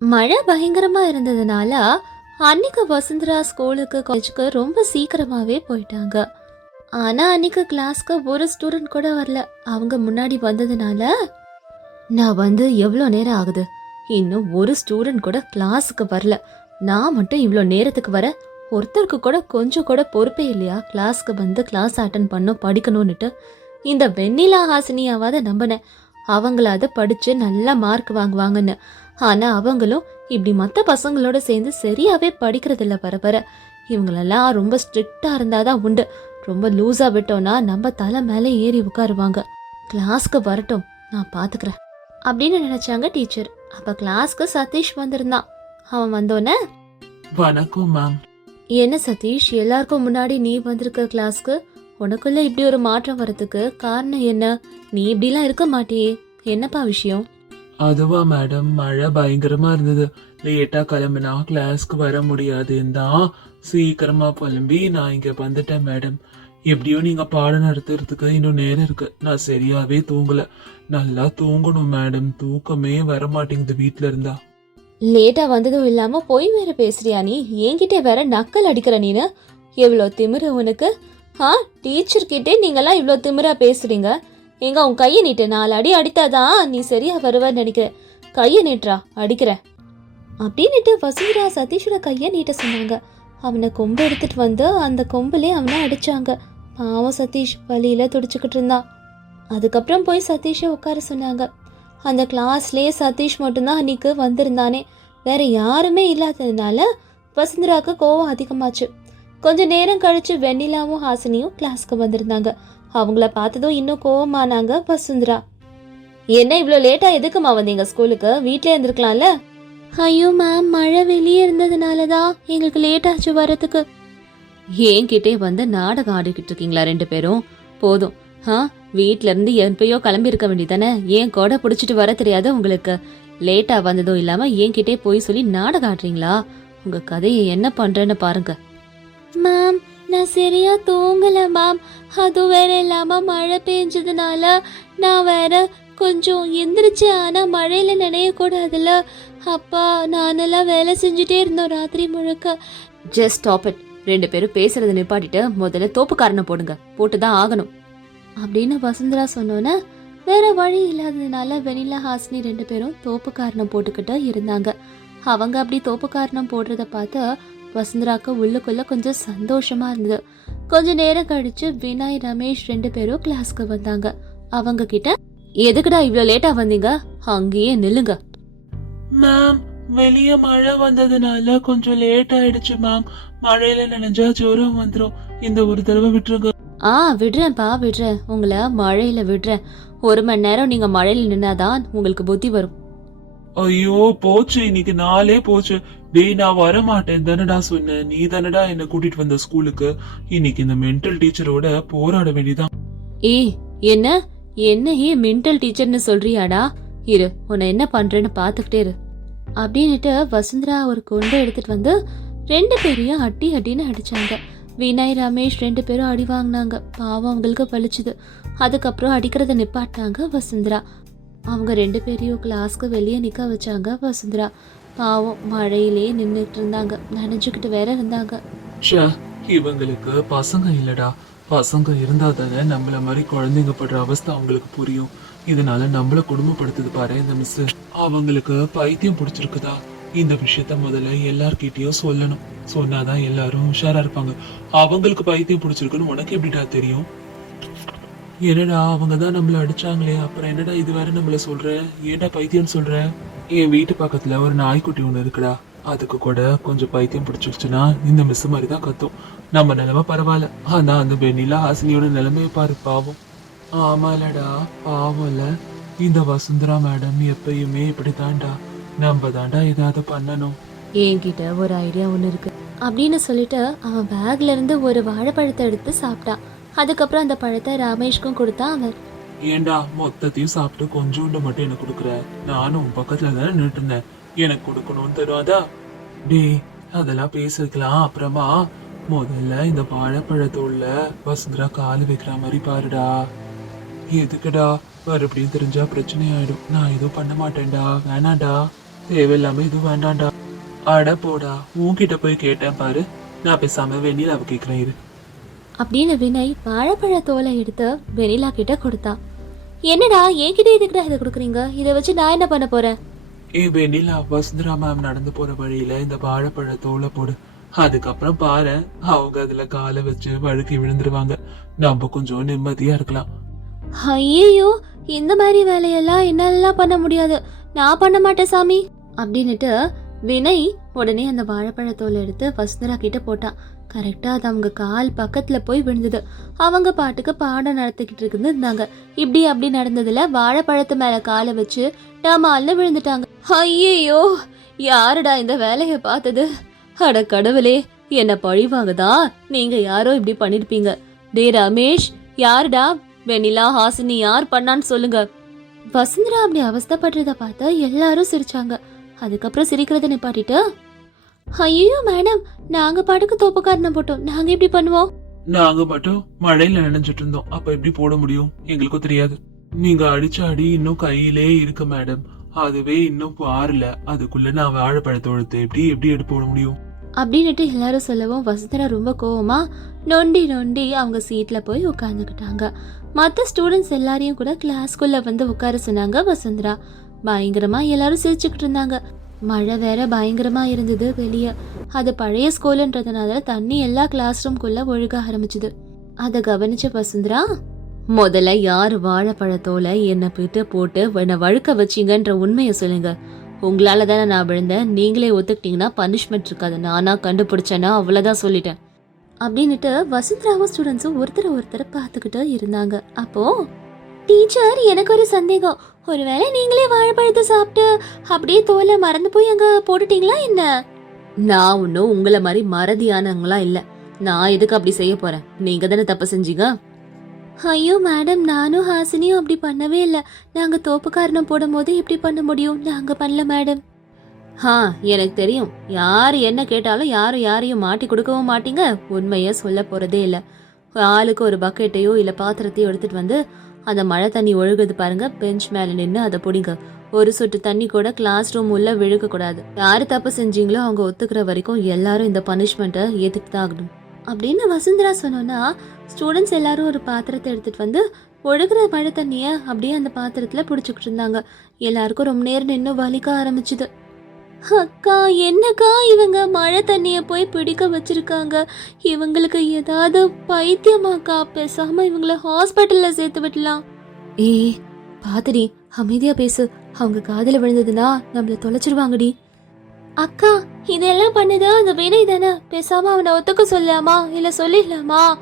மழை பயங்கரமா இருந்ததுனால அன்னைக்கு வசுந்தரா ஸ்கூலுக்கு காலேஜுக்கு ரொம்ப சீக்கிரமாவே போயிட்டாங்க. ஆனா அன்னைக்கு கிளாஸ்க்கு ஒரு ஸ்டூடெண்ட் கூட வரல. அவங்க முன்னாடி வந்ததுனால நான் வந்து எவ்வளோ நேரம் ஆகுது? இன்னும் ஒரு ஸ்டூடெண்ட் கூட கிளாஸுக்கு வரல. நான் மட்டும் இவ்வளோ நேரத்துக்கு வர ஒருத்தருக்கு கூட கொஞ்சம் கூட பொறுப்பே இல்லையா? கிளாஸ்க்கு வந்து கிளாஸ் அட்டன் பண்ணும் படிக்கணும்னுட்டு. இந்த வெண்ணிலா ஹாசினியாவாத நம்பினேன். அவங்களாவது படித்து நல்லா மார்க் வாங்குவாங்கன்னு. ஆனா அவங்களும் இப்படி மற்ற பசங்களோட சேர்ந்து சரியாவே படிக்கிறதில்ல வர இவங்களெல்லாம் ரொம்ப ஸ்ட்ரிக்டா இருந்தாதான் உண்டு. ரொம்ப லூஸா விட்டோம்னா நம்ம தலை மேலே ஏறி உட்காருவாங்க. கிளாஸ்க்கு வரட்டும் நான் பாத்துக்கிறேன். அப்படின்னு நினைச்சாங்க டீச்சர். அப்ப கிளாஸ்க்கு சதீஷ் வந்திருந்தான். அவன் வந்தோடனே வணக்கம் மேம். என்ன சதீஷ் எல்லாருக்கும் முன்னாடி நீ வந்திருக்க கிளாஸ்க்கு? உனக்குள்ள இப்படி ஒரு மாற்றம் வரதுக்கு காரணம் என்ன? நீ இப்படிலாம் இருக்க மாட்டியே. என்னப்பா விஷயம்? அதுவா மேடம் மழை பயங்கரமா இருந்தது. லேட்டா கிளம்புனா கிளாஸ்க்கு வர முடியாதுன்னு தான் சீக்கிரமா கிளம்பி நான் இங்க வந்துட்டேன் மேடம் எப்படியோ நீங்க பாடம் நடத்துறதுக்கு இன்னும் நேரம் இருக்கு. நான் சரியாவே தூங்கல. நல்லா தூங்கணும் மேடம் தூக்கமே வர மாட்டேங்குது வீட்ல இருந்தா. லேட்டா வந்ததும் இல்லாம போய் வேற பேசுறியா நீ? என்கிட்ட வேற நக்கல் அடிக்கிற நீனு? எவ்வளோ திமிரு உனக்கு? ஆ டீச்சர் கிட்டே இவ்வளோ திமிரா பேசுறீங்க. எங்க உன் கையை நீட்டு நாலு அடி அடித்தாதான் நீ சரியா வருவன்னு நினைக்கிறேன். கையை நீட்டுறா அடிக்கிறேன். அப்படின்னுட்டு வசுந்தரா சதீஷோட கையை நீட்ட சொன்னாங்க. அவனை கொம்பு எடுத்துட்டு வந்து அந்த கொம்புலே அவனை அடிச்சாங்க. பாவம் சதீஷ் வழியில துடிச்சுக்கிட்டு இருந்தான். அதுக்கப்புறம் போய் சதீஷை உட்கார சொன்னாங்க. அந்த கிளாஸ்லேயே சதீஷ் மட்டும்தான் அன்னைக்கு வந்திருந்தானே. வேற யாருமே இல்லாததுனால வசுந்தராவுக்கு கோவம் அதிகமாச்சு. கொஞ்ச நேரம் கழிச்சு வெண்ணிலாவும் ஹாசினியும் கிளாஸ்க்கு வந்திருந்தாங்க. அவங்கள பார்த்ததும் இன்னும் கோவமானாங்க வசுந்தரா. என்ன இவ்வளோ லேட்டா எதுக்குமா வந்தீங்க ஸ்கூலுக்கு? வீட்லயே இருந்திருக்கலாம்ல? ஐயோ மேம் மழை வெளியே இருந்ததுனால தான் எங்களுக்கு லேட் ஆச்சு வரதுக்கு என்கிட்டே வந்து நாடகம் ஆடிக்கிட்டு இருக்கீங்களா ரெண்டு பேரும்? போதும். ஆ வீட்ல இருந்து எப்பயோ கிளம்பி இருக்க வேண்டியதானே? ஏன் கொடை பிடிச்சிட்டு வர தெரியாத உங்களுக்கு? லேட்டா வந்ததும் இல்லாம என்கிட்டே போய் சொல்லி நாடகம் ஆடுறீங்களா? உங்க கதையை என்ன பண்றேன்னு பாருங்க. மேம் நான் சரியா தூங்கல மேம் அது வேற இல்லாம மழை பெஞ்சதுனால நான் வேற கொஞ்சம் எந்திரிச்சேன் ஆனா மழையில நினைய கூடாதுல்ல. அப்பா நானெல்லாம் வேலை செஞ்சுட்டே இருந்தோம் ராத்திரி முழுக்க. ஜஸ்ட் ஸ்டாப் இட் ரெண்டு பேரும் பேசுறத நிப்பாட்டிட்டு முதல்ல தோப்புக்காரனை போடுங்க. போட்டு தான் ஆகணும். அப்படின்னு வசுந்தரா சொன்னோன்னே வேற வழி இல்லாததுனால வெனிலா ஹாசினி ரெண்டு பேரும் தோப்புக்காரணம் போட்டுக்கிட்டு இருந்தாங்க. அவங்க அப்படி தோப்புக்காரணம் போடுறத பார்த்து வசுந்தராக்கு உள்ளுக்குள்ள கொஞ்சம் சந்தோஷமா இருந்தது. கொஞ்ச நேரம் கழிச்சு வினாய் ரமேஷ் ரெண்டு பேரும் கிளாஸ்க்கு வந்தாங்க. அவங்க கிட்ட எதுக்குடா இவ்ளோ லேட்டா வந்தீங்க? அங்கேயே நில்லுங்க. மேம் வெளிய மழை வந்ததுனால கொஞ்சம் லேட் ஆயிடுச்சு மேம் மழையில நினைஞ்சா ஜுரம் வந்துரும். இந்த ஒரு தடவை விட்டுருங்க. ஆ விடுறேன்ப்பா விடுறேன். உங்களை மழையில விடுறேன். ஒரு மணி நேரம் நீங்க மழையில நின்னாதான் உங்களுக்கு புத்தி வரும். ஐயோ போச்சு. இன்னைக்கு நாளே போச்சு. டேய் நான் வர மாட்டேன் தானடா சொன்னேன். நீ தானடா என்ன கூட்டிட்டு வந்த ஸ்கூலுக்கு? இன்னைக்கு இந்த மென்டல் டீச்சரோட போராட வேண்டியதான் ஏய் என்ன? என்ன ஏன் மென்டல் டீச்சர்னு சொல்றியாடா? இரு உன்னை என்ன பண்றேன்னு பாத்துக்கிட்டே இரு. அப்படின்னுட்டு வசுந்தரா ஒரு கொண்டை எடுத்துட்டு வந்து ரெண்டு பேரையும் அடி அடின்னு அடிச்சாங்க. வினய் ரமேஷ் ரெண்டு பேரும் அடி வாங்கினாங்க. பாவம் அவங்களுக்கு பழிச்சுது அதுக்கப்புறம் அடிக்கிறத நிப்பாட்டினாங்க வசுந்தரா. அவங்க ரெண்டு பேரையும் கிளாஸ்க்கு வெளியே நிற்க வச்சாங்க வசுந்தரா. பாவம் மழையிலே நின்றுட்டு இருந்தாங்க நனைஞ்சுக்கிட்டு வேற இருந்தாங்க. ச்சே இவங்களுக்கு பசங்க இல்லடா. பசங்க இருந்தா தானே நம்மள மாதிரி குழந்தைங்க படுற அவஸ்தை அவங்களுக்கு புரியும். இதனால நம்மள குடும்பப்படுத்துது பாரு இந்த மிஸ் அவங்களுக்கு பைத்தியம் பிடிச்சிருக்குதா? இந்த விஷயத்த முதல்ல எல்லார்கிட்டயும் சொல்லணும். சொன்னாதான் எல்லாரும் உஷாரா இருப்பாங்க. அவங்களுக்கு பைத்தியம் பிடிச்சிருக்குன்னு உனக்கு எப்படிடா தெரியும்? என்னடா அவங்க தான் நம்மள அடிச்சாங்களே அப்புறம் என்னடா இது வேற நம்மள சொல்ற? ஏன்டா பைத்தியம்னு சொல்ற? என் வீட்டு பக்கத்துல ஒரு நாய்க்குட்டி ஒன்று இருக்குடா. அதுக்கு கூட கொஞ்சம் பைத்தியம் பிடிச்சிருச்சுன்னா இந்த மிஸ் மாதிரி தான் கத்தும். நம்ம நிலைமை பரவாயில்ல. ஆனா அந்த பெண்ணிலா ஹாசினியோட நிலைமையை பாரு பாவம். ஆமாலடா பாவம்ல. இந்த வசுந்தரா மேடம் எப்பயுமே இப்படித்தான்டா நம்ம தான்டா ஏதாவது பண்ணணும். என்கிட்ட ஒரு ஐடியா ஒன்று இருக்கு. அப்படின்னு சொல்லிட்டு அவன் பேக்ல இருந்து ஒரு வாழைப்பழத்தை எடுத்து சாப்பிட்டான். அதுக்கப்புறம் அந்த பழத்தை ரமேஷ்க்கும் கொடுத்தா அவர் ஏன்டா மொத்தத்தையும் சாப்பிட்டு கொஞ்சோண்டு மட்டும் எனக்கு கொடுக்குற? நானும் உன் பக்கத்துல தானே நின்று இருந்தேன் எனக்கு கொடுக்கணும்னு தருவாதா டேய் அதெல்லாம் பேசிக்கலாம் அப்புறமா. முதல்ல இந்த வாழைப்பழத்தோல்ல வசுந்தரா கால் வைக்கிற மாதிரி பாருடா. எதுக்குடா? மறுபடியும் தெரிஞ்சா பிரச்சனை ஆயிடும் நான் எதுவும் பண்ண மாட்டேன்டா வேணாண்டா தேவையில்லாம எதுவும் வேண்டாம்டா. அட போடா உன்கிட்ட போய் கேட்டேன் பாரு. நான் பேசாம வெண்ணிலாவை கேட்கிறேன் இரு. அப்படின்னு வினய் வாழைப்பழ தோலை எடுத்து வெனிலா கிட்ட கொடுத்தா. என்னடா என்கிட்ட எதுக்குடா இதை கொடுக்குறீங்க? இதை வச்சு நான் என்ன பண்ண போறேன்? ஏ வெண்ணிலா வசுந்தரா மேம் நடந்து போற வழியில இந்த வாழைப்பழ தோலை போடு. அதுக்கப்புறம் பாரு அவங்க அதுல காலை வச்சு வழுக்கி விழுந்துருவாங்க. நம்ம கொஞ்சம் நிம்மதியா இருக்கலாம். ஐயோ இந்த மாதிரி வேலையெல்லாம் என்னாலலாம் பண்ண முடியாது. நான் பண்ண மாட்டேன் சாமி. அப்படின்னுட்டு வினய் உடனே அந்த வாழைப்பழத்தோல் எடுத்து வசுந்தரா கிட்ட போட்டான் கரெக்டாக அது அவங்க கால் பக்கத்தில் போய் விழுந்தது. அவங்க பாட்டுக்கு பாடம் நடத்திக்கிட்டு இருந்து இருந்தாங்க. இப்படி அப்படி நடந்ததில் வாழைப்பழத்து மேலே காலை வச்சு நாம விழுந்துட்டாங்க. ஐயையோ யாருடா இந்த வேலையை பார்த்தது? அட கடவுளே என்ன பழிவாங்கதா நீங்கள் யாரோ இப்படி பண்ணிருப்பீங்க. டே ரமேஷ் யாருடா? வெண்ணிலா ஹாசினி யார் பண்ணான்னு சொல்லுங்க. வசுந்தரா அப்படி அவஸ்தப்படுறத பார்த்தா எல்லாரும் சிரிச்சாங்க. அதுக்கப்புறம் சிரிக்கிறத நிப்பாட்டிட்டு ஐயோ மேடம் நாங்க பாட்டுக்கு தோப்புக்காரனை போட்டோம். நாங்க எப்படி பண்ணுவோம்? நாங்க மட்டும் மழையில நினைஞ்சிட்டு இருந்தோம். அப்ப எப்படி போட முடியும்? எங்களுக்கும் தெரியாது. நீங்க அடிச்ச அடி இன்னும் கையிலே இருக்கு மேடம் அதுவே இன்னும் பாரல. அதுக்குள்ள நான் வாழைப்பழத்தோடத்தை எப்படி எப்படி எடுத்து போட முடியும்? அப்படின்னுட்டு எல்லாரும் சொல்லவும் வசுந்தரா ரொம்ப கோவமா நொண்டி நொண்டி அவங்க சீட்ல போய் உட்காந்துக்கிட்டாங்க மற்ற ஸ்டூடெண்ட்ஸ் எல்லாரையும் கூட கிளாஸ்க்குள்ள வந்து உட்கார சொன்னாங்க வசுந்தரா. பயங்கரமா எல்லாரும் சிரிச்சுக்கிட்டு இருந்தாங்க. மழை வேற பயங்கரமா இருந்தது வெளியே. அது பழைய ஸ்கூலுன்றதுனால தண்ணி எல்லா கிளாஸ் ரூம்குள்ள ஒழுக ஆரம்பிச்சுது. அதை கவனிச்ச வசுந்தரா முதல்ல யார் வாழைப்பழத்தோலை என்னை போயிட்டு போட்டு என்னை வழுக்க வச்சிங்கன்ற உண்மையை சொல்லுங்க. உங்களால தானே நான் விழுந்தேன். நீங்களே ஒத்துக்கிட்டீங்கன்னா பனிஷ்மெண்ட் இருக்காது. நானா கண்டுபிடிச்சேன்னா அவ்வளோதான் சொல்லிட்டேன். அப்படின்னுட்டு வசுந்தராவும் ஸ்டூடெண்ட்ஸும் ஒருத்தர் ஒருத்தர் பார்த்துக்கிட்டு இருந்தாங்க. அப்போ டீச்சர் எனக்கு ஒரு சந்தேகம். ஒருவேளை நீங்களே வாழைப்பழத்தை சாப்பிட்டு அப்படியே தோலை மறந்து போய் அங்க போட்டுட்டீங்களா என்ன? நான் ஒன்றும் உங்களை மாதிரி மறதியானவங்களா இல்லை. நான் எதுக்கு அப்படி செய்ய போறேன்? நீங்க தானே தப்பு செஞ்சீங்க? ஐயோ மேடம் நானும் ஹாசினியும் அப்படி பண்ணவே இல்லை. நாங்க தோப்புக்காரணம் போடும்போது எப்படி பண்ண முடியும்? நாங்க பண்ணல மேடம் ஆ எனக்கு தெரியும். யார் என்ன கேட்டாலும் யாரும் யாரையும் மாட்டி கொடுக்கவும் மாட்டீங்க. உண்மையை சொல்ல போறதே இல்லை. ஆளுக்கு ஒரு பக்கெட்டையோ இல்லை பாத்திரத்தையோ எடுத்துட்டு வந்து அந்த மழை தண்ணி ஒழுகுது பாருங்க. பெஞ்ச் மேலே நின்று அதை பிடிங்க. ஒரு சொட்டு தண்ணி கூட கிளாஸ் ரூம் உள்ள விழுக கூடாது. யாரு தப்பு செஞ்சீங்களோ அவங்க ஒத்துக்கிற வரைக்கும் எல்லாரும் இந்த பனிஷ்மெண்ட்டை ஏத்துக்கு தான் ஆகணும். அப்படின்னு வசுந்தரா சொன்னோன்னா ஸ்டூடெண்ட்ஸ் எல்லாரும் ஒரு பாத்திரத்தை எடுத்துட்டு வந்து ஒழுகுற மழை தண்ணியை அப்படியே அந்த பாத்திரத்துல பிடிச்சிக்கிட்டு இருந்தாங்க. எல்லாருக்கும் ரொம்ப நேரம் நின்று வலிக்க ஆரம்பிச்சுது. அக்கா என்னக்கா இவங்க மழை தண்ணிய போய் பிடிக்க வச்சிருக்காங்க? இவங்களுக்கு ஏதாவது பைத்தியமாக்கா? பேசாம இவங்கள ஹாஸ்பிட்டல்ல சேர்த்து விடலாம். ஏ பாத்துடி அமைதியா பேசு. அவங்க காதுல விழுந்ததுன்னா நம்மள தொலைச்சிருவாங்கடி. அக்கா இதெல்லாம் பண்ணது? அந்த வினய் தானே. பேசாம அவனை ஒத்துக்க சொல்லாமா? இல்ல சொல்லிடலாமா?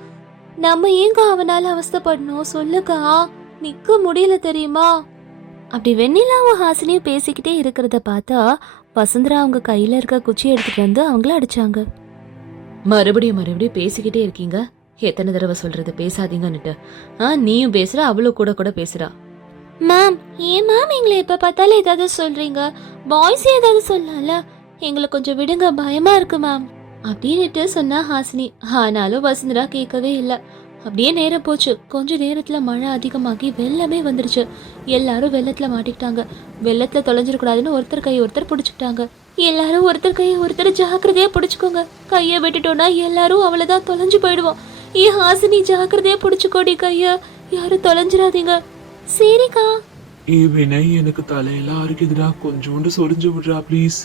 நம்ம ஏங்க அவனால அவஸ்தைப்படணும்? சொல்லுக்கா. நிக்க முடியல தெரியுமா? அப்படி வெண்ணிலாவும் ஹாசினியும் பேசிக்கிட்டே இருக்கிறத பார்த்தா வசுந்தரா அவங்க கையில இருக்க குச்சி எடுத்துட்டு வந்து அவங்கள அடிச்சாங்க. மறுபடியும் மறுபடியும் பேசிக்கிட்டே இருக்கீங்க. எத்தனை தடவை சொல்றது? பேசாதீங்கன்னுட்டு. ஆ நீயும் பேசுற அவளும் கூட கூட பேசுறா. மேம் ஏன் மேம் எங்களை எப்ப பார்த்தாலும் ஏதாவது சொல்றீங்க? பாய்ஸ் ஏதாவது சொல்லலாம்ல எங்களை கொஞ்சம் விடுங்க பயமா இருக்கு மேம். அப்படின்னுட்டு சொன்னா ஹாசினி. ஆனாலும் வசுந்தரா கேட்கவே இல்லை. அப்படியே நேரம் போச்சு. கொஞ்ச நேரத்துல மழை அதிகமாகி வெள்ளமே வந்துருச்சு. எல்லாரும் வெள்ளத்துல மாட்டிக்கிட்டாங்க. வெள்ளத்துல தொலைஞ்சிடக்கூடாதுன்னு ஒருத்தர் கையை ஒருத்தர் பிடிச்சிக்கிட்டாங்க. எல்லாரும் ஒருத்தர் கையை ஒருத்தர் ஜாக்கிரதையா பிடிச்சுக்கோங்க. கையை விட்டுட்டோம்னா எல்லாரும் அவ்வளவுதான் தொலைஞ்சு போயிடுவோம். ஏ ஹாசினி ஜாக்கிரதையா பிடிச்சுக்கோடி கைய. யாரும் தொலைஞ்சிடாதீங்க. சரிக்கா. ஏ வினய் எனக்கு தலையெல்லாம் இருக்குதுடா கொஞ்சோண்டு சொரிஞ்சு விடுறா ப்ளீஸ்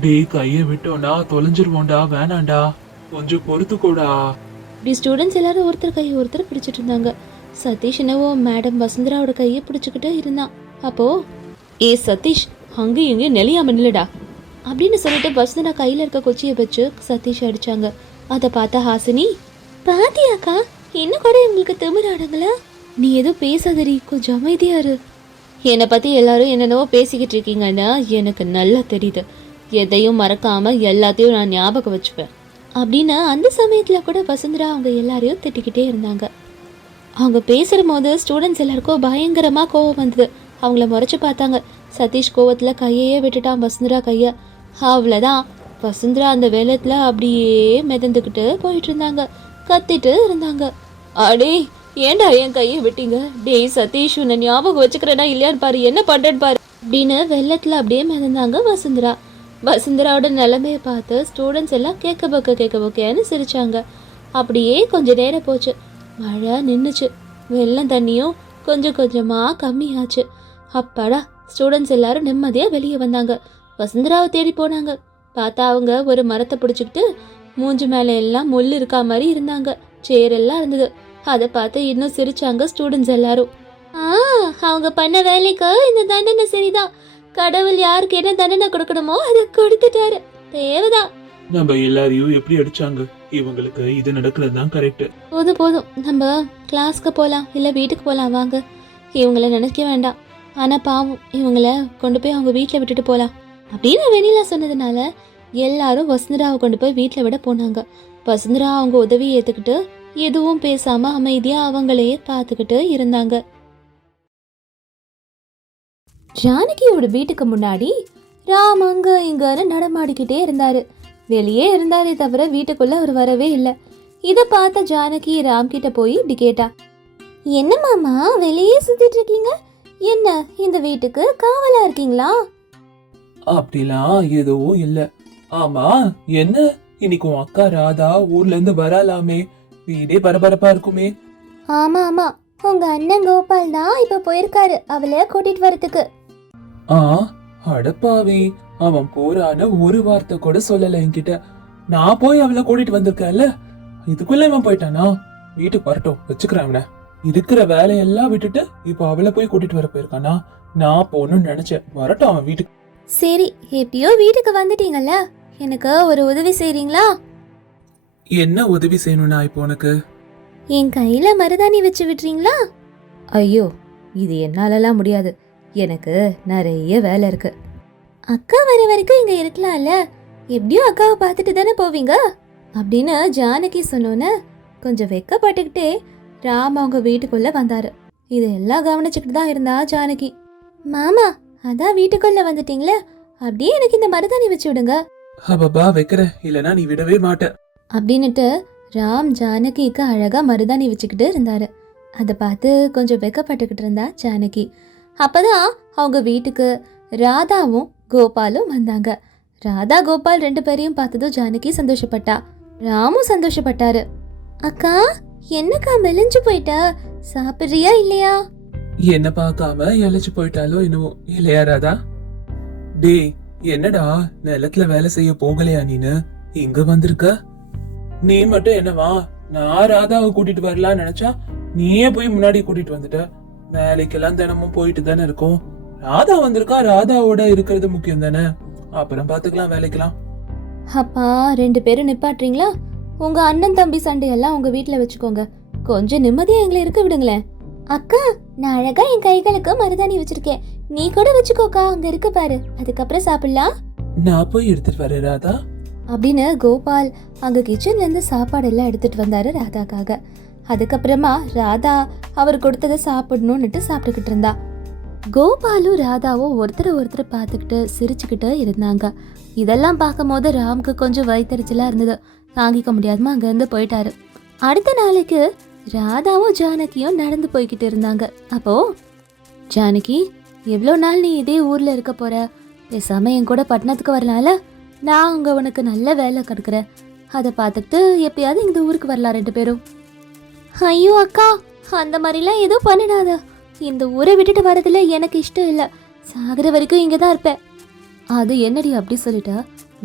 டேய் கைய விட்டோம்டா தொலைஞ்சிருவோம்டா. வேணாண்டா கொஞ்சம் பொறுத்துக்கோடா. இப்படி ஸ்டூடெண்ட்ஸ் எல்லாரும் ஒருத்தர் கையை ஒருத்தர் பிடிச்சிட்டு இருந்தாங்க. சதீஷ் என்னவோ மேடம் வசுந்தராவோட கையை பிடிச்சிக்கிட்டு இருந்தான். அப்போ ஏ சதீஷ் அங்கேயும் இங்கேயும் நெளியாம நில்லடா. அப்படின்னு சொல்லிட்டு வசுந்தரா கையில இருக்க கொச்சியை வச்சு சதீஷ் அடிச்சாங்க. அதை பார்த்தா ஹாசினி பாத்தியாக்கா என்ன கூட இவங்களுக்கு திமிராடுங்களா நீ எதுவும் பேசாதடி கொஞ்சம் அமைதியா இரு. என்னை பத்தி எல்லாரும் என்னென்னவோ பேசிக்கிட்டு இருக்கீங்கன்னா எனக்கு நல்லா தெரியுது. எதையும் மறக்காம எல்லாத்தையும் நான் ஞாபகம் வச்சுப்பேன். அப்படின்னு அந்த சமயத்தில் கூட வசுந்தரா அவங்க எல்லாரையும் திட்டிக்கிட்டே இருந்தாங்க. அவங்க பேசுகிற போது ஸ்டூடெண்ட்ஸ் எல்லாருக்கும் பயங்கரமாக கோவம் வந்தது. அவங்கள முறைச்சி பார்த்தாங்க. சதீஷ் கோவத்தில் கையையே விட்டுட்டான் வசுந்தரா கையை. அவ்வளோதான் வசுந்தரா அந்த வேலத்தில் அப்படியே மிதந்துக்கிட்டு போயிட்டு இருந்தாங்க. கத்திட்டு இருந்தாங்க. அடே ஏன்டா என் கையை விட்டீங்க? டேய் சதீஷ் உன்னை ஞாபகம் வச்சுக்கிறேன்னா இல்லையான்னு பாரு. என்ன பண்ணுறேன்னு பாரு. அப்படின்னு வெள்ளத்தில் அப்படியே மிதந்தாங்க வசுந்தரா. வசுந்தராவோட நிலமையை பார்த்து ஸ்டூடெண்ட்ஸ் எல்லாம் கேட்க பக்க கேட்க பக்கையான்னு சிரிச்சாங்க. அப்படியே கொஞ்சம் நேரம் போச்சு. மழை நின்றுச்சு வெள்ளம் தண்ணியும் கொஞ்சம் கொஞ்சமாக கம்மியாச்சு. அப்பாடா ஸ்டூடெண்ட்ஸ் எல்லாரும் நிம்மதியாக வெளியே வந்தாங்க. வசுந்தராவை தேடி போனாங்க. பார்த்தா அவங்க ஒரு மரத்தை பிடிச்சிக்கிட்டு மூஞ்சி மேலே எல்லாம் முள் இருக்கா மாதிரி இருந்தாங்க. சேரெல்லாம் இருந்தது. அதை பார்த்து இன்னும் சிரிச்சாங்க ஸ்டூடெண்ட்ஸ் எல்லாரும். ஆ அவங்க பண்ண வேலைக்கு இந்த தண்டனை சரிதான். கடவுள் யாருக்கு என்ன தண்டனை கொடுக்கணுமோ அதை கொடுத்துட்டாரு. தேவைதான் நம்ம எல்லாரையும் எப்படி அடிச்சாங்க? இவங்களுக்கு இது நடக்கிறது தான் கரெக்ட் போதும் போதும். நம்ம கிளாஸ்க்கு போகலாம் இல்லை வீட்டுக்கு போகலாம் வாங்க. இவங்கள நினைக்க வேண்டாம். ஆனால் பாவம் இவங்கள கொண்டு போய் அவங்க வீட்டில் விட்டுட்டு போகலாம் அப்படின்னு வெண்ணிலா சொன்னதுனால எல்லாரும் வசுந்தராவை கொண்டு போய் வீட்டில் விட போனாங்க. வசுந்தரா அவங்க உதவியை ஏற்றுக்கிட்டு எதுவும் பேசாமல் அமைதியாக அவங்களையே பார்த்துக்கிட்டு இருந்தாங்க. ஜானகியோட வீட்டுக்கு முன்னாடி ராம் அங்க இங்கன்னு நடமாடிக்கிட்டே இருந்தாரு. வெளியே இருந்தாரே தவிர வீட்டுக்குள்ள அவர் வரவே இல்லை. இதை பார்த்த ஜானகி ராம் கிட்ட போய் இப்படி கேட்டா என்ன மாமா வெளியே சுத்திட்டு இருக்கீங்க? என்ன இந்த வீட்டுக்கு காவலா இருக்கீங்களா? அப்படிலாம் எதுவும் இல்ல. ஆமா என்ன? இன்னைக்கு உன் அக்கா ராதா ஊர்ல இருந்து வரலாமே வீடே பரபரப்பா இருக்குமே. ஆமா ஆமா. உங்க அண்ணன் கோபால் தான் இப்ப போயிருக்காரு. அவளை கூட்டிட்டு வரதுக்கு ஆ அடப்பாவி அவன் போறான்னு ஒரு வார்த்தை கூட சொல்லல என்கிட்ட. நான் போய் அவளை கூட்டிட்டு வந்திருக்கேன்ல. இதுக்குள்ள இவன் போயிட்டானா? வீட்டுக்கு வரட்டும் வச்சுக்கிறேன் அவனை. இருக்கிற வேலையெல்லாம் விட்டுட்டு இப்போ அவளை போய் கூட்டிட்டு வர போயிருக்கானா? நான் போகணும்னு நினைச்சேன். வரட்டும் அவன் வீட்டுக்கு. சரி எப்படியோ வீட்டுக்கு வந்துட்டீங்கல்ல? எனக்கு ஒரு உதவி செய்றீங்களா? என்ன உதவி செய்யணும்னா இப்போ உனக்கு? என் கையில மருதாணி வச்சு விடுறீங்களா ஐயோ இது என்னாலலாம் முடியாது. எனக்கு நிறைய வேலை இருக்கு. அக்கா வர வரைக்கும் இங்க இருக்கலாம்ல. எப்படியும் அக்காவை பார்த்துட்டு தானே போவீங்க? அப்படின்னு ஜானகி சொன்னோன்னே கொஞ்சம் வெக்கப்பட்டுக்கிட்டே ராம் அவங்க வீட்டுக்குள்ள வந்தாரு. இதெல்லாம் கவனிச்சுக்கிட்டு தான் இருந்தா ஜானகி. மாமா அதான் வீட்டுக்குள்ள வந்துட்டீங்களே. அப்படியே எனக்கு இந்த மருதாணி வச்சு விடுங்க. வைக்கிறேன். இல்லனா நீ விடவே மாட்ட. அப்படின்னுட்டு ராம் ஜானகிக்கு அழகா மருதாணி வச்சுக்கிட்டு இருந்தாரு. அதை பார்த்து கொஞ்சம் வெக்கப்பட்டுக்கிட்டு இருந்தா ஜானகி. அப்பதான் அவங்க வீட்டுக்கு ராதாவும் கோபாலும் வந்தாங்க. ராதா கோபால் ரெண்டு பேரையும் பார்த்ததும் ஜானகி சந்தோஷப்பட்டா. ராமும் சந்தோஷப்பட்டாரு. அக்கா என்னக்கா மெலிஞ்சு போயிட்ட? சாப்பிடுறியா இல்லையா? என்ன பார்க்காம இழைச்சு போயிட்டாலோ என்னவோ? இல்லையா ராதா? டேய் என்னடா? நிலத்துல வேலை செய்ய போகலையா நீனு? இங்க வந்திருக்க? நீ மட்டும் என்னவா? நான் ராதாவை கூட்டிட்டு வரலாம்னு நினைச்சா நீயே போய் முன்னாடி கூட்டிட்டு வந்துட்ட. வேலைக்கெல்லாம் தினமும் போயிட்டு தானே இருக்கோம். ராதா வந்திருக்கா? ராதாவோட இருக்கிறது முக்கியம் தானே? அப்புறம் பாத்துக்கலாம் வேலைக்கெல்லாம். அப்பா ரெண்டு பேரும் நிப்பாட்டுறீங்களா? உங்க அண்ணன் தம்பி சண்டையெல்லாம் உங்க வீட்ல வச்சுக்கோங்க. கொஞ்சம் நிம்மதியா எங்களை இருக்க விடுங்களேன். அக்கா நான் அழகா என் கைகளுக்கு மருதாணி வச்சிருக்கேன். நீ கூட வச்சுக்கோக்கா அங்க இருக்கு பாரு. அதுக்கப்புறம் சாப்பிடலாம். நான் போய் எடுத்துட்டு வரேன் ராதா. அப்படின்னு கோபால் அங்க கிச்சன்ல இருந்து சாப்பாடு எல்லாம் எடுத்துட்டு வந்தாரு ராதாக்காக. அதுக்கப்புறமா ராதா அவர் கொடுத்ததை சாப்பிடணும்னுட்டு சாப்பிட்டுக்கிட்டு இருந்தா. கோபாலும் ராதாவும் ஒருத்தரை ஒருத்தர் பார்த்துக்கிட்டு சிரிச்சுக்கிட்டு இருந்தாங்க. இதெல்லாம் பார்க்கும்போது ராம்க்கு கொஞ்சம் வயிற்றுச்சலா இருந்தது. தாங்கிக்க முடியாம அங்கேருந்து போயிட்டாரு. அடுத்த நாளைக்கு ராதாவும் ஜானகியும் நடந்து போய்கிட்டு இருந்தாங்க. அப்போ ஜானகி எவ்வளோ நாள் நீ இதே ஊரில் இருக்க போற? பேசாம என் கூட பட்டணத்துக்கு வரலாம்ல? நான் அங்கே உனக்கு நல்ல வேலை கொடுக்குறேன். அதை பார்த்துக்கிட்டு எப்பயாவது இந்த ஊருக்கு வரலாம் ரெண்டு பேரும். ஐயோ அக்கா அந்த மாதிரிலாம் எதுவும் பண்ணிடாத. இந்த ஊரை விட்டுட்டு வரதுல எனக்கு இஷ்டம் இல்லை. சாகிற வரைக்கும் இங்கே தான் இருப்பேன். அது என்னடி அப்படி சொல்லிட்டா?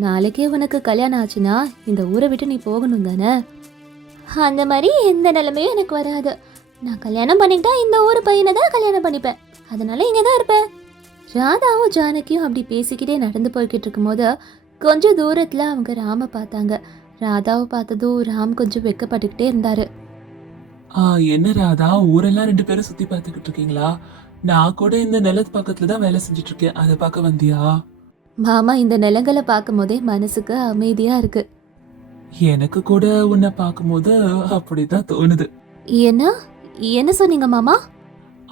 நாளைக்கே உனக்கு கல்யாணம் ஆச்சுன்னா இந்த ஊரை விட்டு நீ போகணும் தானே? அந்த மாதிரி எந்த நிலைமையும் எனக்கு வராது. நான் கல்யாணம் பண்ணிக்கிட்டா இந்த ஊர் பையனை தான் கல்யாணம் பண்ணிப்பேன். அதனால இங்கே தான் இருப்பேன். ராதாவும் ஜானகியும் அப்படி பேசிக்கிட்டே நடந்து போய்கிட்டு இருக்கும்போது கொஞ்சம் தூரத்தில் அவங்க ராம பார்த்தாங்க. ராதாவை பார்த்ததும் ராம் கொஞ்சம் வெக்கப்பட்டுக்கிட்டே இருந்தாரு. என்ன ராதா ஊரெல்லாம் ரெண்டு பேரும் சுத்தி பார்த்துக்கிட்டு இருக்கீங்களா? நான் கூட இந்த நிலத்து பக்கத்துல தான் வேலை செஞ்சுட்டு இருக்கேன் அதை பார்க்க வந்தியா? மாமா இந்த நிலங்களை பார்க்கும் போதே மனசுக்கு அமைதியா இருக்கு. எனக்கு கூட உன்னை பார்க்கும்போது அப்படிதான் தோணுது. என்ன? என்ன சொன்னீங்க மாமா?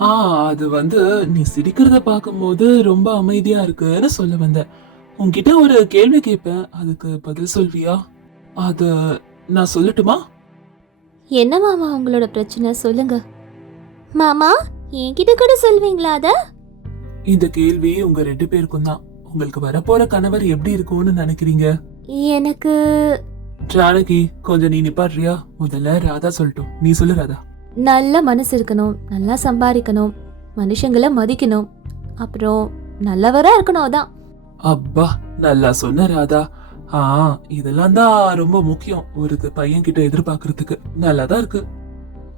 ஆ அது வந்து நீ சிரிக்கிறத பார்க்கும்போது ரொம்ப அமைதியா இருக்குன்னு சொல்ல வந்தேன். உன்கிட்ட ஒரு கேள்வி கேட்பேன். அதுக்கு பதில் சொல்வியா? அத நான் சொல்லட்டுமா? என்ன மாமா உங்களோட பிரச்சனை? சொல்லுங்க. மாமா என்கிட்ட கூட சொல்வீங்களா அத? இந்த கேள்வி உங்க ரெண்டு பேருக்கும் தான். உங்களுக்கு வரப்போற கணவர் எப்படி இருக்கும்னு நினைக்கிறீங்க? எனக்கு ஜானகி கொஞ்சம் நீ நிப்பாட்றியா முதல்ல ராதா சொல்லட்டும். நீ சொல்லு ராதா. நல்ல மனசு இருக்கணும். நல்லா சம்பாதிக்கணும். மனுஷங்களை மதிக்கணும். அப்புறம் நல்லவரா இருக்கணும் அதான். அப்பா நல்லா சொன்ன ராதா. ஆ இதெல்லாம் தான் ரொம்ப முக்கியம். ஒரு பையன் கிட்ட எதிர்பார்க்கறதுக்கு. நல்லாதான் இருக்கு.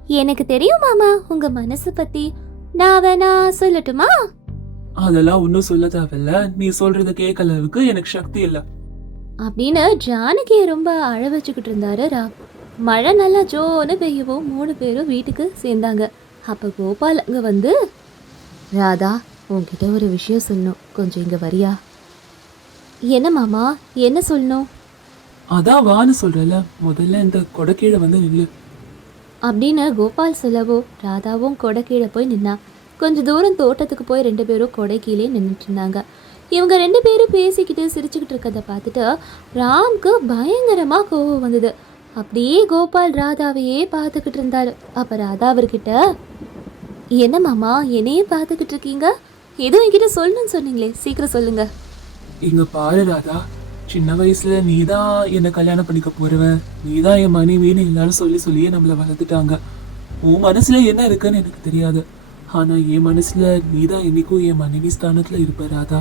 எனக்கு தெரியும் மாமா. உங்க மனசு பத்தி நான் வேணா சொல்லட்டுமா? அதெல்லாம் ஒன்னும் சொல்ல தேவையில்ல. நீ சொல்றத கேட்க அளவுக்கு எனக்கு சக்தி இல்ல. அப்படின்னு ஜானகியை ரொம்ப அழ வச்சுக்கிட்டு இருந்தாரு ராம் மழை நல்லா ஜோன்னு பெய்யவும் மூணு பேரும் வீட்டுக்கு சேர்ந்தாங்க. அப்போ கோபால் அங்கே வந்து ராதா உன்கிட்ட ஒரு விஷயம் சொல்லணும். கொஞ்சம் இங்கே வரியா? என்ன மாமா? என்ன சொல்லணும்? அதான் வான்னு சொல்றல முதல்ல இந்த கொடைக்கீழ வந்து நில்லு. அப்படின்னு கோபால் சொல்லவோ ராதாவும் கொடை கீழே போய் நின்னா கொஞ்ச தூரம் தோட்டத்துக்கு போய் ரெண்டு பேரும் கொடை கீழே நின்றுட்டு இருந்தாங்க. இவங்க ரெண்டு பேரும் பேசிக்கிட்டு சிரிச்சுக்கிட்டு இருக்கதை பார்த்துட்டு ராம்க்கு பயங்கரமா கோவம் வந்தது. அப்படியே கோபால் ராதாவையே பார்த்துக்கிட்டு இருந்தாரு. அப்ப ராதா அவர்கிட்ட என்ன மாமா என்னையே பார்த்துக்கிட்டு இருக்கீங்க? ஏதோ என்கிட்ட சொல்லணும்னு சொன்னீங்களே சீக்கிரம் சொல்லுங்க. இங்கே பாரு ராதா சின்ன வயசுல நீதான் என்னை கல்யாணம் பண்ணிக்க போகிறவன் நீ தான் என் மனைவின்னு எல்லாரும் சொல்லி சொல்லியே நம்மளை வளர்த்துட்டாங்க. உன் மனசுல என்ன இருக்குன்னு எனக்கு தெரியாது. ஆனா என் மனசுல நீதான் என்னைக்கும் என் மனைவி ஸ்தானத்துல இருப்ப ராதா.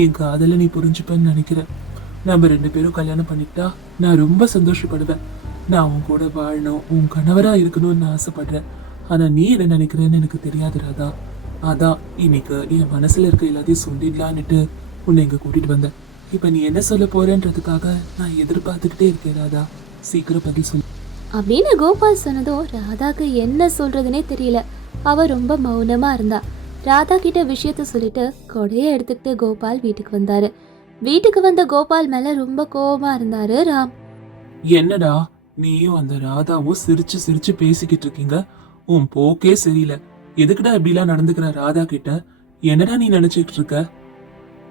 என் காதலை நீ புரிஞ்சுப்பேன்னு நினைக்கிறேன் நம்ம ரெண்டு பேரும் கல்யாணம் பண்ணிக்கிட்டா நான் ரொம்ப சந்தோஷப்படுவேன். நான் உன் கூட வாழணும் உன் கணவரா இருக்கணும்னு நான் ஆசைப்படுறேன். ஆனா நீ என்ன நினைக்கிறேன்னு எனக்கு தெரியாது ராதா. அதான் இன்னைக்கு என் மனசுல இருக்க எல்லாத்தையும் சொல்லிடலான்னுட்டு உன்னை இங்க கூட்டிட்டு வந்தேன். இப்ப நீ என்ன சொல்ல போறேன்றதுக்காக நான் எதிர்பார்த்துக்கிட்டே இருக்கேன் ராதா. சீக்கிரம் பதில் சொல்லு. அப்படின்னு கோபால் சொன்னதும் ராதாக்கு என்ன சொல்றதுனே தெரியல. அவ ரொம்ப மௌனமா இருந்தா. ராதா கிட்ட விஷயத்த சொல்லிட்டு கொடையை எடுத்துக்கிட்டு கோபால் வீட்டுக்கு வந்தாரு. வீட்டுக்கு வந்த கோபால் மேல ரொம்ப கோவமா இருந்தாரு ராம். என்னடா நீயும் அந்த ராதாவும் சிரிச்சு சிரிச்சு பேசிக்கிட்டு இருக்கீங்க? உன் போக்கே சரியில்லை. எதுக்குடா இப்படிலாம் நடந்துக்கிற ராதா கிட்ட? என்னடா நீ நினைச்சிட்டு இருக்க?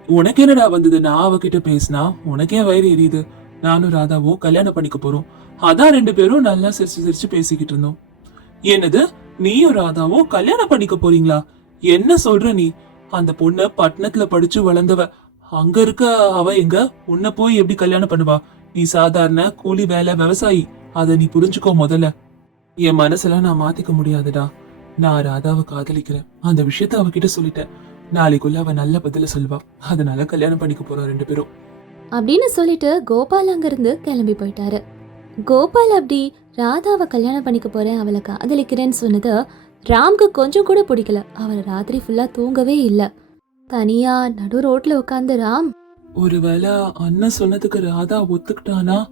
உனக்கு என்னடா வந்தது? நான் அவகிட்ட பேசினா? உனக்கே வயிறு எரியுது. நானும் ராதாவும் கல்யாணம் பண்ணிக்க போறோம். அதான் ரெண்டு பேரும் நல்லா சிரிச்சு சிரிச்சு பேசிக்கிட்டு இருந்தோம். என்னது? நீயும் ராதாவும் கல்யாணம் பண்ணிக்க போறீங்களா? என்ன சொல்ற நீ? அந்த பொண்ணு பட்டணத்துல படிச்சு வளர்ந்தவ. அங்க இருக்க அவ எங்க? உன்னை போய் எப்படி கல்யாணம் பண்ணுவா? நீ சாதாரண கூலி வேலை விவசாயி. அத நீ புரிஞ்சுக்கோ முதல்ல. என் மனசுல நான் மாத்திக்க முடியாதுடா. நான் ராதாவை காதலிக்கிறேன். அந்த விஷயத்த அவகிட்ட சொல்லிட்டேன். நாளைக்குள்ள அவ நல்ல பதில சொல்வா அதனால கல்யாணம் பண்ணிக்க போறோம் ரெண்டு பேரும். அப்படின்னு சொல்லிட்டு கோபால் அங்கிருந்து கிளம்பி போயிட்டாரு. கோபால் அப்படி ராதாவை கல்யாணம் பண்ணிக்க போறேன் அவளை காதலிக்கிறேன்னு சொன்னது ராம்க்கு கொஞ்சம் கூட பிடிக்கல. அவர் ராத்திரி ஃபுல்லா தூங்கவே இல்லை. தனியா நடு ரோட்ல உட்காந்து ராம். ஒருவேளை அண்ணன் சொன்னதுக்கு ராதா ஒத்துக்கிட்டானா?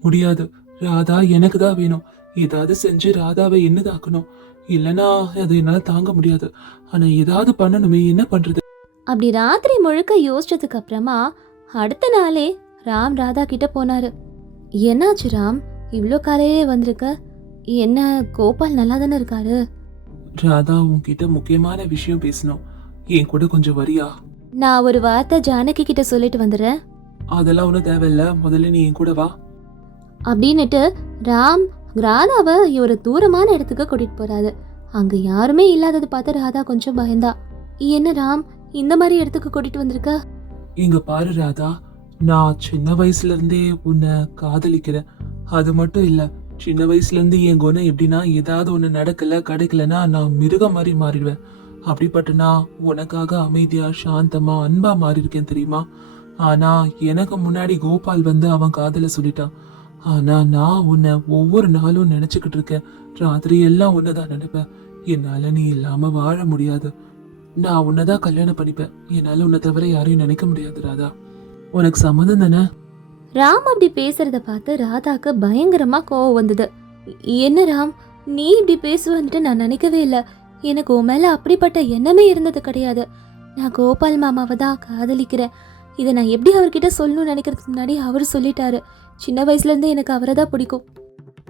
முடியாது. ராதா எனக்கு தான் வேணும். ஏதாவது செஞ்சு ராதாவை என்னதாக்கணும்? இல்லனா அது என்னால தாங்க முடியாது. ஆனா ஏதாவது பண்ணணுமே என்ன பண்றது? அப்படி ராத்திரி முழுக்க யோசிச்சதுக்கு அப்புறமா அடுத்த நாளே ராம் ராதா கிட்ட போனாரு. என்னாச்சு ராம்? இவ்வளோ காலையிலே வந்திருக்க? என்ன கோபால் நல்லா தானே இருக்காரு? ராதா உன்கிட்ட முக்கியமான விஷயம் பேசணும். என் கூட கொஞ்சம் வரியா? நான் ஒரு வார்த்தை ஜானகி கிட்ட சொல்லிட்டு வந்துடுறேன். அதெல்லாம் ஒன்றும் தேவையில்ல. முதல்ல நீ என் கூட வா. அப்படின்னுட்டு ராம் ராதாவை ஒரு தூரமான இடத்துக்கு கூட்டிட்டு போறாரு. அங்க யாருமே இல்லாதது பார்த்து ராதா கொஞ்சம் பயந்தா. என்ன ராம் இந்த மாதிரி இடத்துக்கு கூட்டிட்டு வந்திருக்க? இங்க பாரு ராதா நான் சின்ன வயசுல இருந்தே உன்னை காதலிக்கிறேன். அது மட்டும் இல்ல சின்ன வயசுல இருந்து என் குணம் எப்படின்னா ஏதாவது ஒண்ணு நடக்கல கிடைக்கலன்னா நான் மிருகம் மாதிரி மாறிடுவேன். அப்படிப்பட்ட நான் உனக்காக அமைதியா சாந்தமா அன்பா மாறி இருக்கேன் தெரியுமா? ஆனா எனக்கு முன்னாடி கோபால் வந்து அவன் காதல சொல்லிட்டான். ஆனா நான் உன்னை ஒவ்வொரு நாளும் நினைச்சுக்கிட்டு இருக்கேன். ராத்திரி எல்லாம் உன்னதான் நினைப்பேன். என்னால நீ இல்லாம வாழ முடியாது. நான் உன்னதான் கல்யாணம் பண்ணிப்பேன். என்னால உன்னை தவிர யாரையும் நினைக்க முடியாது ராதா. உனக்கு சம்மதம் தானே? ராம் அப்படி பேசுறத பார்த்து ராதாக்கு பயங்கரமா கோவம் வந்தது. என்ன ராம் நீ இப்படி பேசுவன்ட்டு நான் நினைக்கவே இல்லை. எனக்கு உன் மேல அப்படிப்பட்ட எண்ணமே இருந்தது கிடையாது. நான் கோபால் மாமாவை தான் காதலிக்கிறேன். இதை நான் எப்படி அவர்கிட்ட சொல்லணும்னு நினைக்கிறதுக்கு முன்னாடி அவர் சொல்லிட்டாரு. சின்ன வயசுலேருந்து எனக்கு அவரை தான் பிடிக்கும்.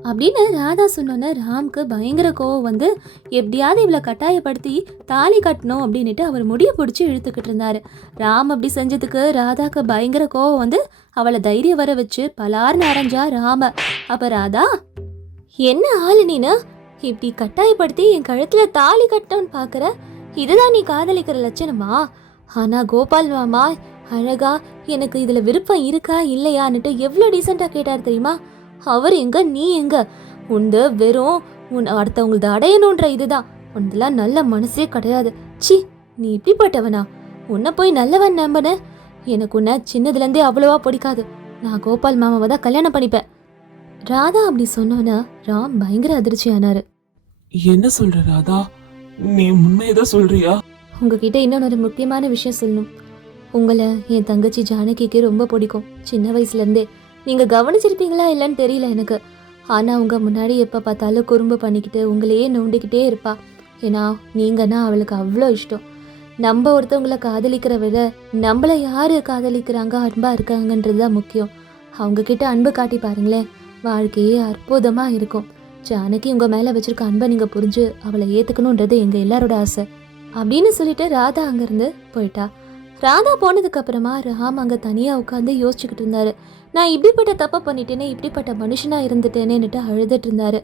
அப்படின்னு ராதா சொன்னோன்னே ராம்க்கு பயங்கர கோவம் வந்து எப்படியாவது இவளை கட்டாயப்படுத்தி தாலி கட்டணும் அப்படின்னுட்டு அவர் முடிய பிடிச்சி இழுத்துக்கிட்டு இருந்தாரு. ராம் அப்படி செஞ்சதுக்கு ராதாக்கு பயங்கர கோவம் வந்து அவளை தைரியம் வர வச்சு பலார்னு அரைஞ்சா ராம. அப்போ ராதா என்ன ஆளு நீனு? இப்படி கட்டாயப்படுத்தி என் கழுத்தில் தாலி கட்டணும்னு பார்க்குற இதுதான் நீ காதலிக்கிற லட்சணமா? ஆனால் கோபால் மாமா அழகா எனக்கு இதுல விருப்பம் இருக்கா இல்லையான்னுட்டு எவ்வளோ டீசெண்டா கேட்டார் தெரியுமா? அவர் எங்க நீ எங்க? உண்டு வெறும் உன் அடுத்தவங்களது அடையணுன்ற இதுதான். உனதெல்லாம் நல்ல மனசே கிடையாது. சி நீ இப்படிப்பட்டவனா? உன்னை போய் நல்லவன் நம்பன? எனக்கு உன்னை சின்னதுலேருந்தே அவ்வளவா பிடிக்காது. நான் கோபால் மாமாவை தான் கல்யாணம் பண்ணிப்பேன். ராதா அப்படி சொன்னோன்னா ராம் பயங்கர அதிர்ச்சி ஆனாரு. என்ன சொல்ற ராதா? நீ உண்மையதான் சொல்றியா? உங்ககிட்ட இன்னொரு முக்கியமான விஷயம் சொல்லணும். உங்களை என் தங்கச்சி ஜானகிக்கு ரொம்ப பிடிக்கும். சின்ன வயசுலேருந்தே. நீங்கள் கவனிச்சிருப்பீங்களா இல்லைன்னு தெரியல எனக்கு. ஆனால் உங்கள் முன்னாடி எப்போ பார்த்தாலும் குறும்பு பண்ணிக்கிட்டு உங்களையே நோண்டிக்கிட்டே இருப்பா. ஏன்னா நீங்கன்னா அவளுக்கு அவ்வளோ இஷ்டம். நம்ம ஒருத்தவங்களை காதலிக்கிற விட நம்மளை யார் காதலிக்கிறாங்க அன்பாக இருக்காங்கன்றது தான் முக்கியம். அவங்கக்கிட்ட அன்பு காட்டி பாருங்களேன். வாழ்க்கையே அற்புதமாக இருக்கும். ஜானகி உங்கள் மேலே வச்சிருக்க அன்பை நீங்கள் புரிஞ்சு அவளை ஏற்றுக்கணுன்றது எங்கள் எல்லாரோட ஆசை. அப்படின்னு சொல்லிட்டு ராதா அங்கேருந்து போயிட்டா. ராதா போனதுக்கு அப்புறமா ராம் அங்கே தனியாக உட்காந்து யோசிச்சுக்கிட்டு இருந்தாரு. நான் இப்படிப்பட்ட தப்பை பண்ணிட்டேனே இப்படிப்பட்ட மனுஷனாக இருந்துட்டேனேன்னுட்டு அழுதுட்டு இருந்தாரு.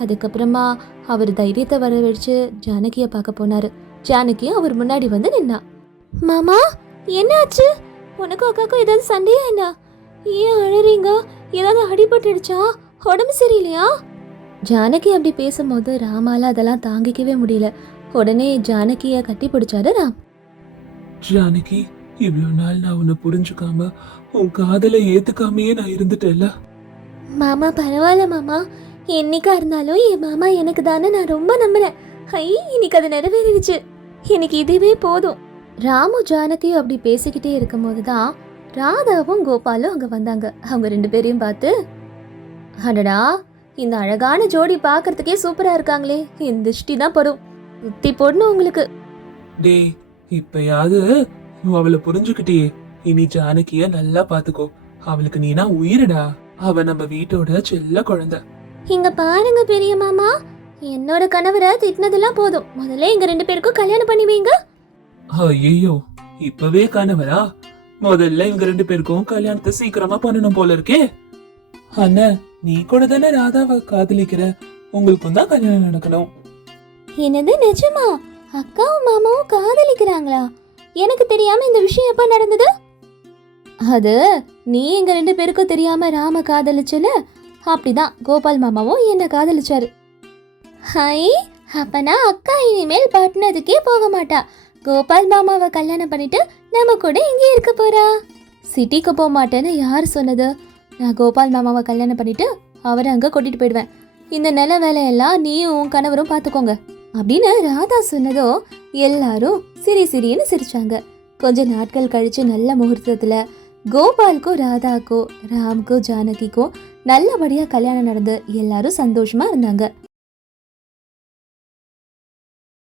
அதுக்கப்புறமா அவர் தைரியத்தை வரவழைச்சு ஜானகியை பார்க்க போனார். ஜானகியும் அவர் முன்னாடி வந்து நின்னா மாமா என்னாச்சு? உனக்கும் அக்காக்கும் ஏதாவது சண்டையா என்ன? ஏன் அழறீங்க? ஏதாவது அடிபட்டுடுச்சா? உடம்பு சரியில்லையா? ஜானகி அப்படி பேசும்போது ராமால அதெல்லாம் தாங்கிக்கவே முடியல. உடனே ஜானகியை கட்டி பிடிச்சாரு ராம். ஜானகி இவ்வளவு நாள் நான் உன்னை புரிஞ்சுக்காம உன் காதலை ஏத்துக்காமையே நான் இருந்துட்டேல்ல மாமா பரவாயில்ல மாமா. என்னைக்கா இருந்தாலும் என் மாமா எனக்கு தானே நான் ரொம்ப நம்புறேன். ஐ இன்னைக்கு அது நிறைவேறிடுச்சு. எனக்கு இதுவே போதும். ராமு ஜானகியும் அப்படி பேசிக்கிட்டே இருக்கும்போது தான் ராதாவும் கோபாலும் அங்கே வந்தாங்க. அவங்க ரெண்டு பேரையும் பார்த்து அடடா இந்த அழகான ஜோடி பார்க்கறதுக்கே சூப்பராக இருக்காங்களே. இந்த திருஷ்டி தான் படும். சுத்தி போடணும் உங்களுக்கு. டேய் இப்பயாவது அவளை புரிஞ்சுக்கிட்டியே இனி ஜானகிய நல்லா பாத்துக்கோ. அவளுக்கு நீனா உயிரிடா. அவ நம்ம வீட்டோட செல்ல குழந்தை. இங்க பாருங்க பெரிய மாமா. என்னோட கணவரை திட்டினதெல்லாம் போதும். முதல்ல எங்க ரெண்டு பேருக்கும் கல்யாணம் பண்ணி வைங்க. ஐயோ இப்பவே கணவரா? முதல்ல இவங்க ரெண்டு பேருக்கும் கல்யாணத்தை சீக்கிரமா பண்ணணும் போல இருக்கே. அண்ணா நீ கூட தானே ராதாவை காதலிக்கிற? உங்களுக்கும் தான் கல்யாணம் நடக்கணும். என்னது நிஜமா? அக்காவும் மாமாவும் காதலிக்கிறாங்களா? எனக்கு தெரியாம இந்த விஷயம் எப்ப நடந்தது? அது நீ எங்க ரெண்டு பேருக்கும் தெரியாம ராம காதலிச்சல? அப்படிதான் கோபால் மாமாவும் என்ன காதலிச்சாரு. ஹை அப்பனா அக்கா இனிமேல் பட்டினதுக்கே போக மாட்டா. கோபால் மாமாவை கல்யாணம் பண்ணிட்டு நம்ம கூட இங்கே இருக்க போறா. சிட்டிக்கு போக மாட்டேன்னு யார் சொன்னது? நான் கோபால் மாமாவை கல்யாணம் பண்ணிட்டு அவரை அங்கே கூட்டிட்டு போயிடுவேன். இந்த நில வேலையெல்லாம் நீயும் உன் கணவரும் பார்த்துக்கோங்க. அப்படின்னு ராதா சொன்னதோ எல்லாரும் சிரி சிரின்னு சிரிச்சாங்க. கொஞ்ச நாட்கள் கழிச்சு நல்ல முகூர்த்தத்துல கோபாலுக்கும் ராதாக்கோ ராம்க்கோ ஜானகிக்கும் நல்லபடியா கல்யாணம் நடந்து எல்லாரும் சந்தோஷமா இருந்தாங்க.